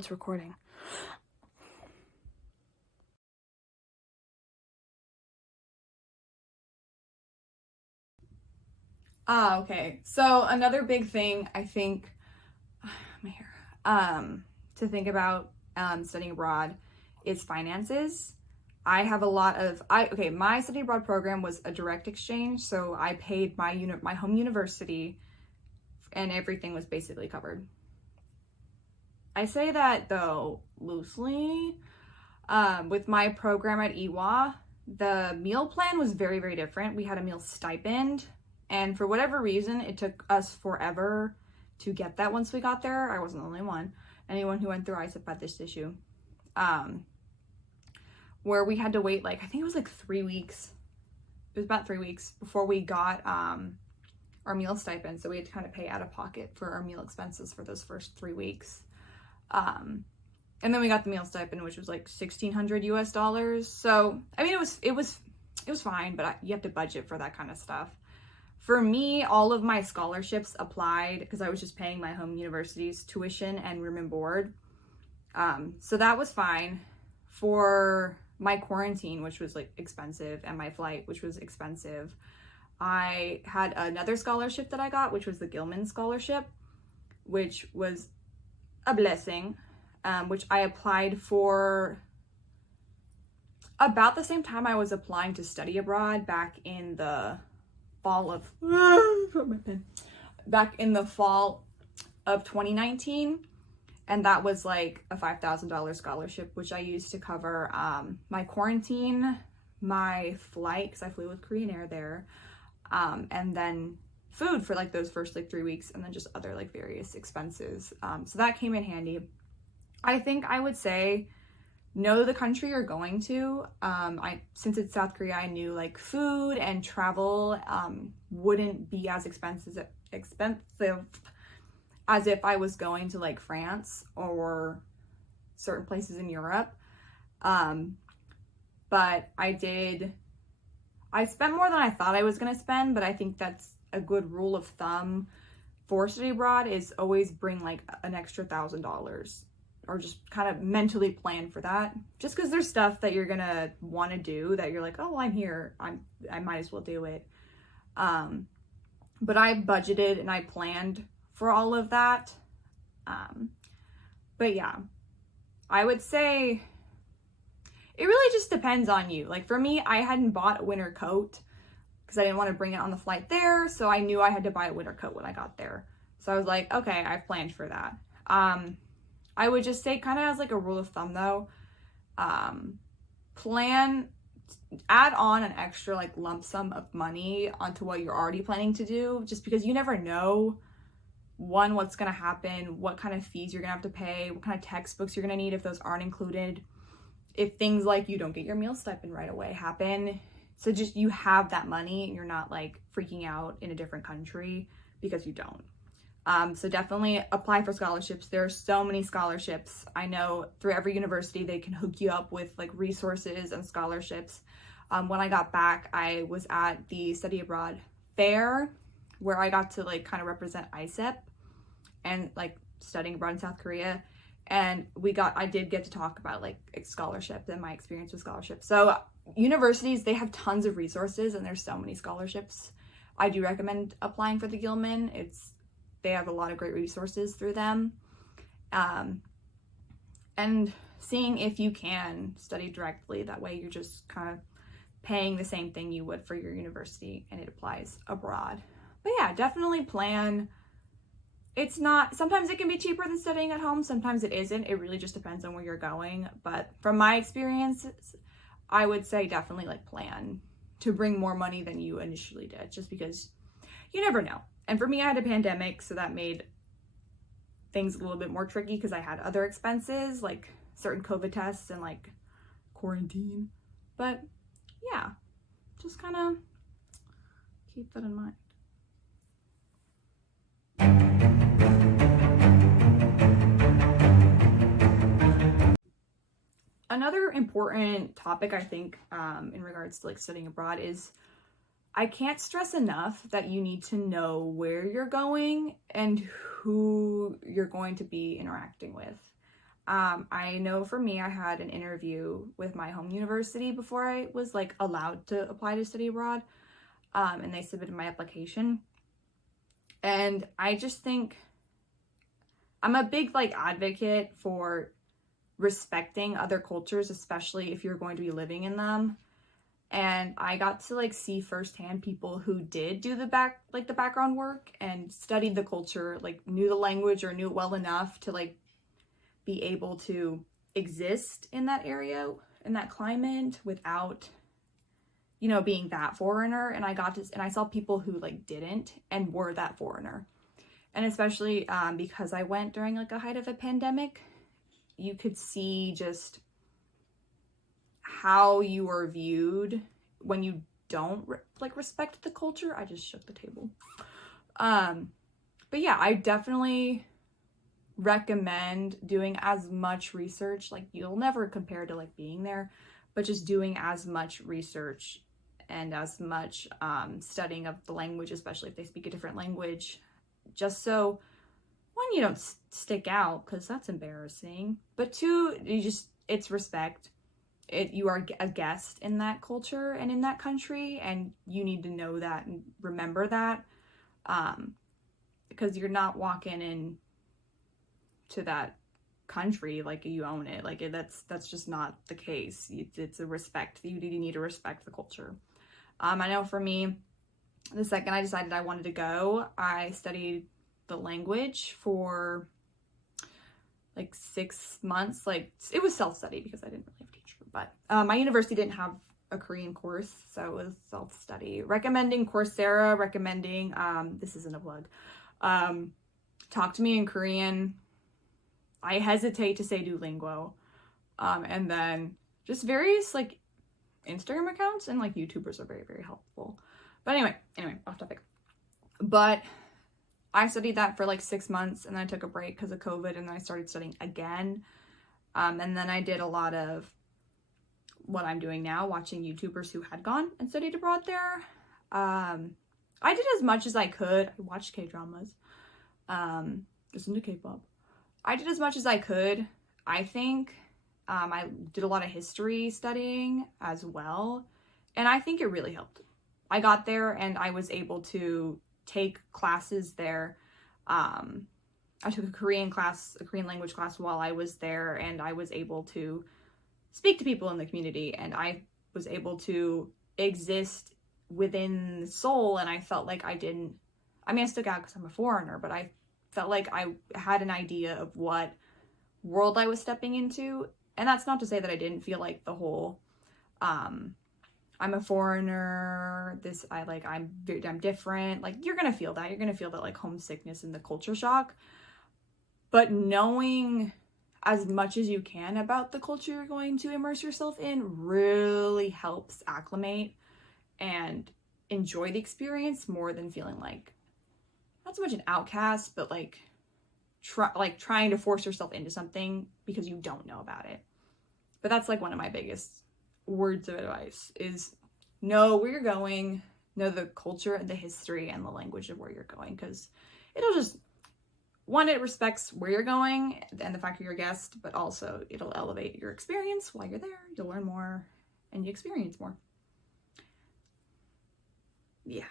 it's recording. Okay. So another big thing I think, my hair, to think about studying abroad is finances. I have a lot of, my study abroad program was a direct exchange, so I paid my home university, and everything was basically covered. I say that though loosely. With my program at EWHA, the meal plan was very, very different. We had a meal stipend, and for whatever reason, it took us forever to get that once we got there. I wasn't the only one. Anyone who went through ISIP had this issue. Where we had to wait, I think it was 3 weeks. It was about 3 weeks before we got our meal stipend. So we had to kind of pay out of pocket for our meal expenses for those first 3 weeks. And then we got the meal stipend, which was $1,600 US. So, I mean, it was fine, but you have to budget for that kind of stuff. For me, all of my scholarships applied because I was just paying my home university's tuition and room and board. So that was fine. For my quarantine, which was expensive, and my flight, which was expensive, I had another scholarship that I got, which was the Gilman Scholarship, which was a blessing, which I applied for about the same time I was applying to study abroad back in the fall of 2019. And that was a $5,000 scholarship, which I used to cover my quarantine, my flight, because I flew with Korean Air there, and then food for those first 3 weeks, and then just other various expenses. So that came in handy. I think I would say know the country you're going to. Since it's South Korea, I knew food and travel wouldn't be as expensive as if I was going to France or certain places in Europe. But I spent more than I thought I was going to spend, but I think that's a good rule of thumb for study abroad is always bring an extra $1,000, or just kind of mentally plan for that. Just because there's stuff that you're going to want to do that you're oh, I'm here, I might as well do it. But I budgeted and I planned for all of that. But yeah, I would say it really just depends on you. For me, I hadn't bought a winter coat because I didn't want to bring it on the flight there. So I knew I had to buy a winter coat when I got there. So I was okay, I've planned for that. I would just say, kind of as a rule of thumb though, add on an extra lump sum of money onto what you're already planning to do, just because you never know, one, what's going to happen, what kind of fees you're going to have to pay, what kind of textbooks you're going to need if those aren't included, if things you don't get your meal stipend right away happen. So just you have that money and you're not freaking out in a different country because you don't. So definitely apply for scholarships. There are so many scholarships. I know through every university, they can hook you up with resources and scholarships. When I got back, I was at the study abroad fair where I got to kind of represent ISIP and studying abroad in South Korea. And I did get to talk about scholarships and my experience with scholarships. So universities, they have tons of resources and there's so many scholarships. I do recommend applying for the Gilman. They have a lot of great resources through them. And seeing if you can study directly. That way you're just kind of paying the same thing you would for your university and it applies abroad. But yeah, definitely plan. Sometimes it can be cheaper than studying at home. Sometimes it isn't. It really just depends on where you're going. But from my experience, I would say definitely plan to bring more money than you initially did, just because you never know. And for me, I had a pandemic, so that made things a little bit more tricky because I had other expenses like certain COVID tests and quarantine. But yeah, just kind of keep that in mind. Another important topic, I think, in regards to studying abroad is I can't stress enough that you need to know where you're going and who you're going to be interacting with. I know for me, I had an interview with my home university before I was like allowed to apply to study abroad, and they submitted my application. And I just think I'm a big like advocate for respecting other cultures, especially if you're going to be living in them. And I got to like see firsthand people who did do the background work and studied the culture, like knew the language or knew it well enough to like be able to exist in that area, in that climate, without, you know, being that foreigner. And I saw people who like didn't and were that foreigner. And especially because I went during like a height of a pandemic, you could see just how you are viewed when you don't respect the culture. I just shook the table. But yeah, I definitely recommend doing as much research. Like, you'll never compare to like being there, but just doing as much research and as much studying of the language, especially if they speak a different language, just so one, you don't stick out, because that's embarrassing, but two, it's respect. You are a guest in that culture and in that country, and you need to know that and remember that, because you're not walking in to that country like you own it. Like, that's just not the case. It's a respect. You need to respect the culture. I know for me, the second I decided I wanted to go, I studied the language for like 6 months. Like, it was self-study because I didn't really have a teacher, but my university didn't have a Korean course, so it was self-study. Recommending Coursera, recommending, this isn't a plug, Talk to Me in Korean. I hesitate to say Duolingo, and then just various like Instagram accounts and like YouTubers are very, very helpful. But anyway, off topic. But I studied that for like 6 months, and then I took a break because of COVID, and then I started studying again. And then I did a lot of what I'm doing now, watching YouTubers who had gone and studied abroad there. I did as much as I could. I watched K-dramas, listened to K-pop. I did as much as I could. I think I did a lot of history studying as well, and I think it really helped. I got there and I was able to take classes there. I took a Korean language class while I was there, and I was able to speak to people in the community, and I was able to exist within Seoul, and I felt like I stuck out because I'm a foreigner, but I felt like I had an idea of what world I was stepping into. And that's not to say that I didn't feel like the whole, I'm a foreigner, I'm different. Like, you're gonna feel that. You're gonna feel that like homesickness and the culture shock. But knowing as much as you can about the culture you're going to immerse yourself in really helps acclimate and enjoy the experience more than feeling like, not so much an outcast, but like trying to force yourself into something because you don't know about it. But that's like one of my biggest words of advice is know where you're going, know the culture and the history and the language of where you're going, because it'll just, one, it respects where you're going and the fact that you're a guest, but also it'll elevate your experience while you're there. You'll learn more and you experience more. Yeah.